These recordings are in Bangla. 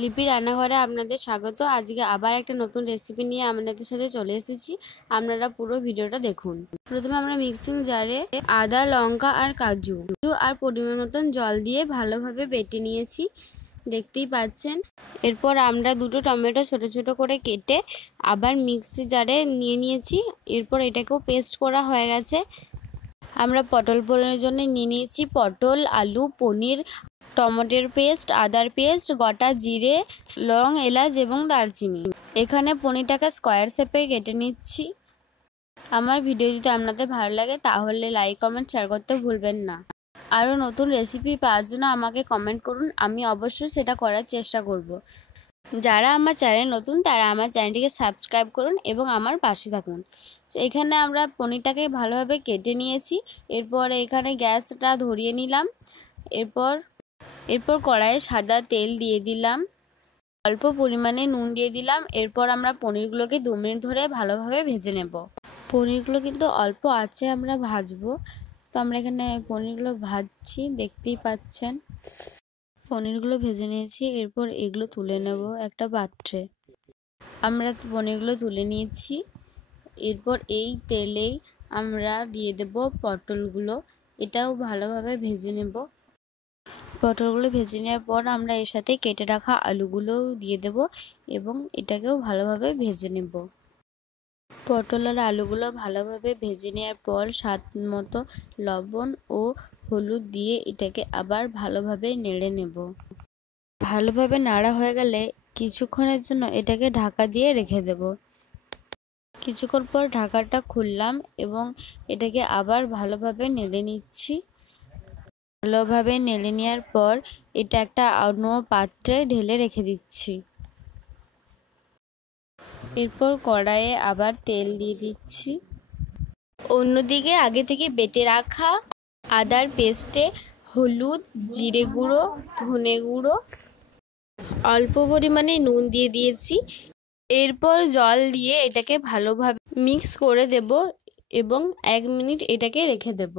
লিপি রান্নাঘরে আপনাদের স্বাগত। আজকে আবার একটা নতুন রেসিপি নিয়ে আপনাদের সাথে চলে এসেছি। আপনারা পুরো ভিডিওটা দেখুন। প্রথমে আমরা মিক্সিং জারে আদা, লঙ্কা আর কাজু আর পরিমাণ মতন জল দিয়ে ভালোভাবে বেটে নিয়েছি, দেখতেই পাচ্ছেন। এরপর আমরা দুটো টমেটো ছোট ছোট করে কেটে আবার মিক্সি জারে নিয়ে নিয়েছি। এরপর এটাকেও পেস্ট করা হয়ে গেছে। আমরা পটল পোড়ানোর জন্য নিয়ে নিয়েছি পটল, আলু, পনির, টমেটোর পেস্ট, আদার পেস্ট, গোটা জিরে, লং, এলাচ এবং দারচিনি। এখানে পনিরটাকে স্কোয়ার শেপে কেটে নিচ্ছি। আমার ভিডিও যদি আপনাদের ভালো লাগে তাহলে লাইক, কমেন্ট, শেয়ার করতে ভুলবেন না। আরও নতুন রেসিপি পাওয়ার জন্য আমাকে কমেন্ট করুন, আমি অবশ্যই সেটা করার চেষ্টা করব। যারা আমার চ্যানেল নতুন তারা আমার চ্যানেলটিকে সাবস্ক্রাইব করুন এবং আমার পাশে থাকুন। এখানে আমরা পনিরটাকে ভালোভাবে কেটে নিয়েছি। এরপর এখানে গ্যাসটা ধরিয়ে নিলাম। এরপর কড়াইয়ে সাদা তেল দিয়ে দিলাম, অল্প পরিমাণে নুন দিয়ে দিলাম। এরপর আমরা পনিরগুলোকে 2 মিনিট ধরে ভালোভাবে ভেজে নেব। পনিরগুলো কিন্তু অল্প আছে আমরা ভাজবো, তো আমরা এখানে পনিরগুলো ভাজছি, দেখতেই পাচ্ছেন। পনিরগুলো ভেজে নিয়েছি। এরপর এগুলো তুলে নেব একটা পাত্রে। আমরা পনিরগুলো তুলে নিয়েছি। এরপর এই তেলেই আমরা দিয়ে দেব পটলগুলো, এটাও ভালোভাবে ভেজে নেব। পটলগুলো ভেজে নেওয়ার পর আমরা এর সাথে কেটে রাখা আলুগুলোও দিয়ে দেব এবং এটাকেও ভালোভাবে ভেজে নেব। পটল আর আলুগুলো ভালোভাবে ভেজে নেওয়ার পর স্বাদ মতো লবণ ও হলুদ দিয়ে এটাকে আবার ভালোভাবে নেড়ে নেব। ভালোভাবে নাড়া হয়ে গেলে কিছুক্ষণের জন্য এটাকে ঢাকা দিয়ে রেখে দেব। কিছুক্ষণ পর ঢাকাটা খুললাম এবং এটাকে আবার ভালোভাবে নেড়ে নিচ্ছি। ভালোভাবে নেড়ে নেওয়ার পর এটা একটা অন্য পাত্রে ঢেলে রেখে দিচ্ছি। এরপর কড়াইয়ে আবার তেল দিয়ে দিচ্ছি। অন্যদিকে আগে থেকে বেটে রাখা আদার পেস্টে হলুদ, জিরে গুঁড়ো, ধনে গুঁড়ো, অল্প পরিমাণে নুন দিয়ে দিয়েছি। এরপর জল দিয়ে এটাকে ভালোভাবে মিক্স করে দেব এবং 1 মিনিট এটাকে রেখে দেব।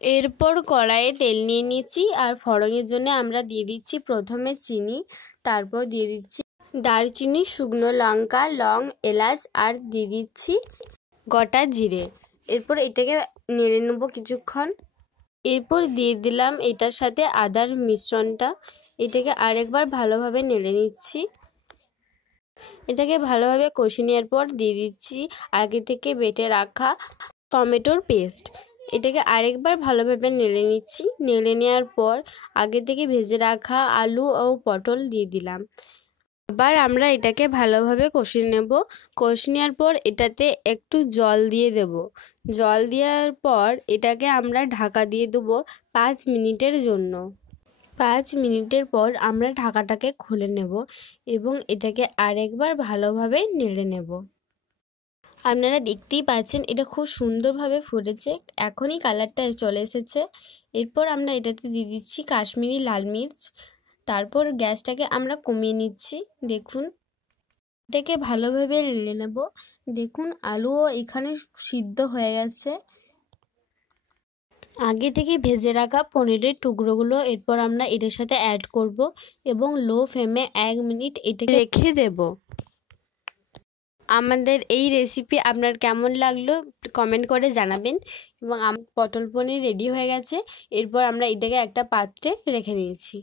এরপর কড়াইয়ে তেল নিয়ে নিয়েছি আর ফোড়নের জন্য আমরা দিয়ে দিচ্ছি প্রথমে চিনি, তারপর দিয়ে দিচ্ছি দারচিনি, শুকনো লঙ্কা, লং, এলাচ আর দিয়ে দিচ্ছি গোটা জিরে। এরপর এটাকে নেড়ে নেব কিছুক্ষণ। এরপর দিয়ে দিলাম এটার সাথে আদার মিশ্রণটা। এটাকে আরেকবার ভালোভাবে নেড়ে নিচ্ছি। এটাকে ভালোভাবে কষিয়ে নেওয়ার পর দিয়ে দিচ্ছি আগে থেকে বেটে রাখা টমেটোর পেস্ট। এটাকে আরেকবার ভালোভাবে নেড়ে নিচ্ছি। নেড়ে নেওয়ার পর আগে থেকে ভেজে রাখা আলু ও পটল দিয়ে দিলাম। আবার আমরা এটাকে ভালোভাবে কষিয়ে নেব। কষিয়ে নেওয়ার পর এটাতে একটু জল দিয়ে দেব। জল দেওয়ার পর এটাকে আমরা ঢাকা দিয়ে দেবো 5 মিনিটের জন্য। 5 মিনিটের পর আমরা ঢাকাটাকে খুলে নেব এবং এটাকে আরেকবার ভালোভাবে নেড়ে নেব। আপনারা দেখতেই পাচ্ছেন এটা খুব সুন্দরভাবে ফুটেছে, এখনই কালারটা চলে এসেছে। এরপর আমরা এটাতে দিয়ে দিচ্ছি কাশ্মীরি লাল মির্চ। তারপর গ্যাসটাকে আমরা কমিয়ে নিচ্ছি। দেখুন এটাকে ভালোভাবে নেড়ে নেব। দেখুন আলুও এখানে সিদ্ধ হয়ে গেছে। আগে থেকে ভেজে রাখা পনিরের টুকরোগুলো এরপর আমরা এটার সাথে অ্যাড করব এবং লো ফ্লেমে 1 মিনিট এটাকে রেখে দেব। আমাদের এই রেসিপি আপনার কেমন লাগলো কমেন্ট করে জানাবেন। এবং পটল পনির রেডি হয়ে গেছে। এরপর আমরা এটাকে একটা পাত্রে রেখে নিয়েছি।